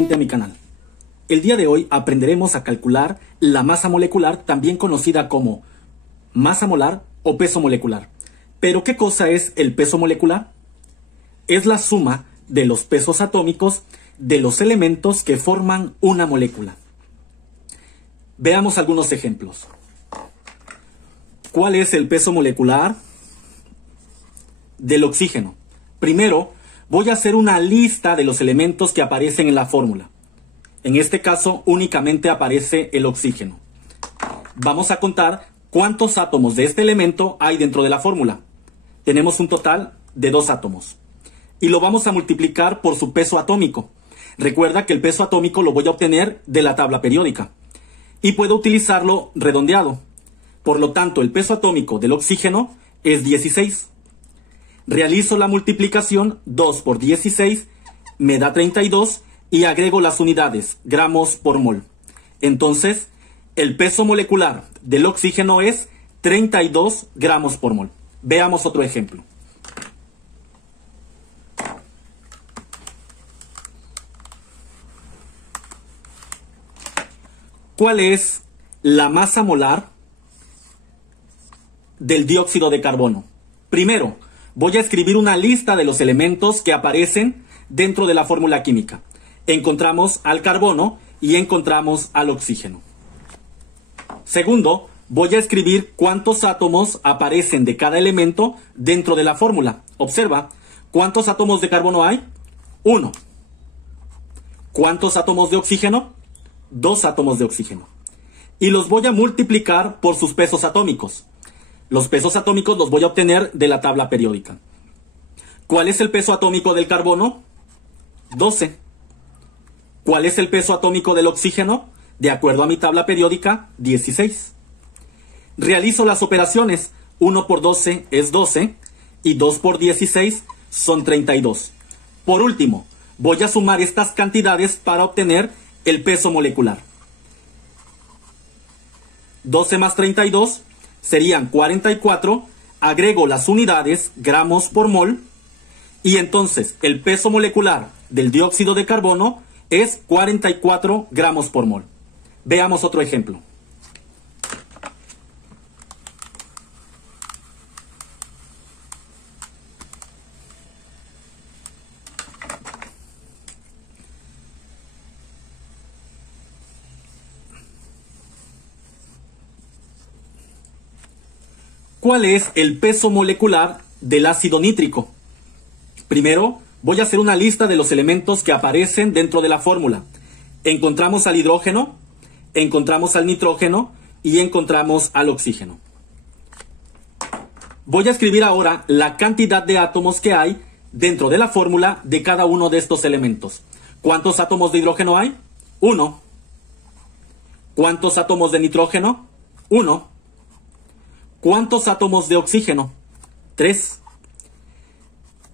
nuevamente a mi canal. El día de hoy aprenderemos a calcular la masa molecular, también conocida como masa molar o peso molecular. ¿Pero qué cosa es el peso molecular? Es la suma de los pesos atómicos de los elementos que forman una molécula. Veamos algunos ejemplos. ¿Cuál es el peso molecular del oxígeno? Primero, voy a hacer una lista de los elementos que aparecen en la fórmula. En este caso, únicamente aparece el oxígeno. Vamos a contar cuántos átomos de este elemento hay dentro de la fórmula. Tenemos un total de 2 átomos. Y lo vamos a multiplicar por su peso atómico. Recuerda que el peso atómico lo voy a obtener de la tabla periódica. Y puedo utilizarlo redondeado. Por lo tanto, el peso atómico del oxígeno es 16. Realizo la multiplicación, 2 por 16 me da 32 y agrego las unidades, gramos por mol. Entonces, el peso molecular del oxígeno es 32 gramos por mol. Veamos otro ejemplo. ¿Cuál es la masa molar del dióxido de carbono? Primero, voy a escribir una lista de los elementos que aparecen dentro de la fórmula química. Encontramos al carbono y encontramos al oxígeno. Segundo, voy a escribir cuántos átomos aparecen de cada elemento dentro de la fórmula. Observa, ¿cuántos átomos de carbono hay? 1. ¿Cuántos átomos de oxígeno? 2 átomos de oxígeno. Y los voy a multiplicar por sus pesos atómicos. Los pesos atómicos los voy a obtener de la tabla periódica. ¿Cuál es el peso atómico del carbono? 12. ¿Cuál es el peso atómico del oxígeno? De acuerdo a mi tabla periódica, 16. Realizo las operaciones. 1 por 12 es 12 y 2 por 16 son 32. Por último, voy a sumar estas cantidades para obtener el peso molecular. 12 más 32 serían 44, agrego las unidades, gramos por mol, y entonces el peso molecular del dióxido de carbono es 44 gramos por mol. Veamos otro ejemplo. ¿Cuál es el peso molecular del ácido nítrico? Primero, voy a hacer una lista de los elementos que aparecen dentro de la fórmula. Encontramos al hidrógeno, encontramos al nitrógeno y encontramos al oxígeno. Voy a escribir ahora la cantidad de átomos que hay dentro de la fórmula de cada uno de estos elementos. ¿Cuántos átomos de hidrógeno hay? 1. ¿Cuántos átomos de nitrógeno? 1. ¿Cuántos átomos de oxígeno? 3.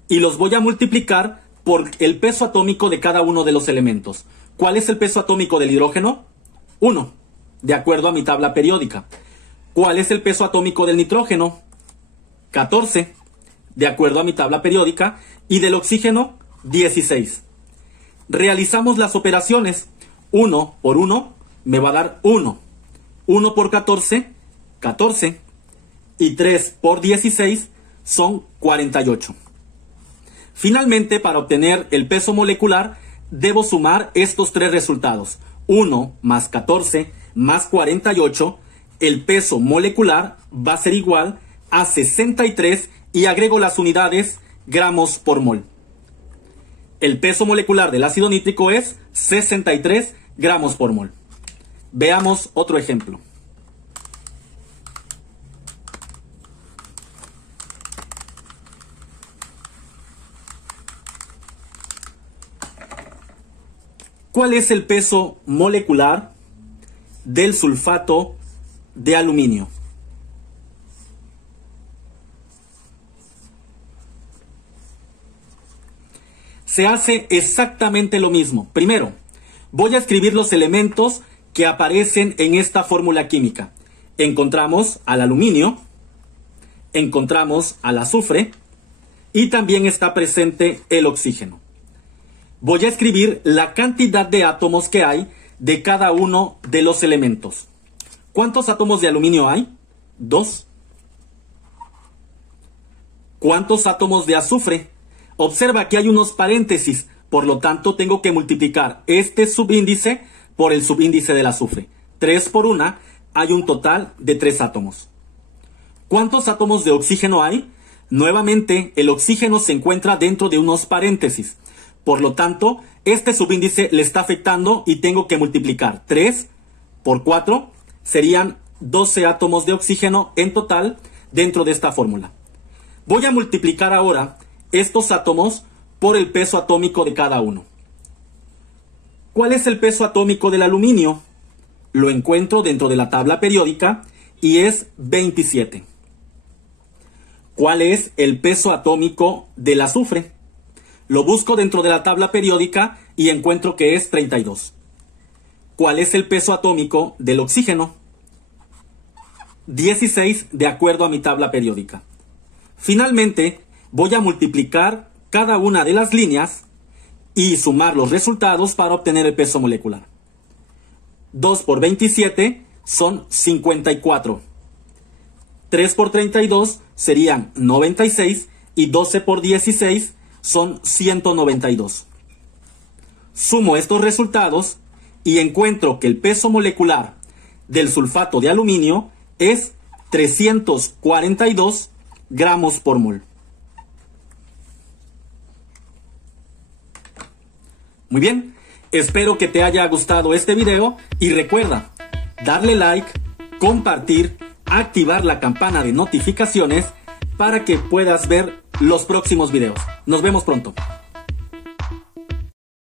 Y los voy a multiplicar por el peso atómico de cada uno de los elementos. ¿Cuál es el peso atómico del hidrógeno? 1, de acuerdo a mi tabla periódica. ¿Cuál es el peso atómico del nitrógeno? 14, de acuerdo a mi tabla periódica. Y del oxígeno, 16. Realizamos las operaciones. 1 por 1 me va a dar 1. 1 por 14, 14. Y 3 por 16 son 48. Finalmente, para obtener el peso molecular, debo sumar estos 3 resultados. 1 más 14 más 48, el peso molecular va a ser igual a 63 y agrego las unidades, gramos por mol. El peso molecular del ácido nítrico es 63 gramos por mol. Veamos otro ejemplo. ¿Cuál es el peso molecular del sulfato de aluminio? Se hace exactamente lo mismo. Primero, voy a escribir los elementos que aparecen en esta fórmula química. Encontramos al aluminio, encontramos al azufre y también está presente el oxígeno. Voy a escribir la cantidad de átomos que hay de cada uno de los elementos. ¿Cuántos átomos de aluminio hay? 2. ¿Cuántos átomos de azufre? Observa que hay unos paréntesis, por lo tanto tengo que multiplicar este subíndice por el subíndice del azufre. 3 por 1, hay un total de 3 átomos. ¿Cuántos átomos de oxígeno hay? Nuevamente, el oxígeno se encuentra dentro de unos paréntesis. Por lo tanto, este subíndice le está afectando y tengo que multiplicar 3 por 4. Serían 12 átomos de oxígeno en total dentro de esta fórmula. Voy a multiplicar ahora estos átomos por el peso atómico de cada uno. ¿Cuál es el peso atómico del aluminio? Lo encuentro dentro de la tabla periódica y es 27. ¿Cuál es el peso atómico del azufre? Lo busco dentro de la tabla periódica y encuentro que es 32. ¿Cuál es el peso atómico del oxígeno? 16 de acuerdo a mi tabla periódica. Finalmente, voy a multiplicar cada una de las líneas y sumar los resultados para obtener el peso molecular. 2 por 27 son 54. 3 por 32 serían 96 y 12 por 16 son 192. Sumo estos resultados y encuentro que el peso molecular del sulfato de aluminio es 342 gramos por mol. Muy bien, espero que te haya gustado este video y recuerda darle like, compartir, activar la campana de notificaciones para que puedas ver los próximos videos. Nos vemos pronto.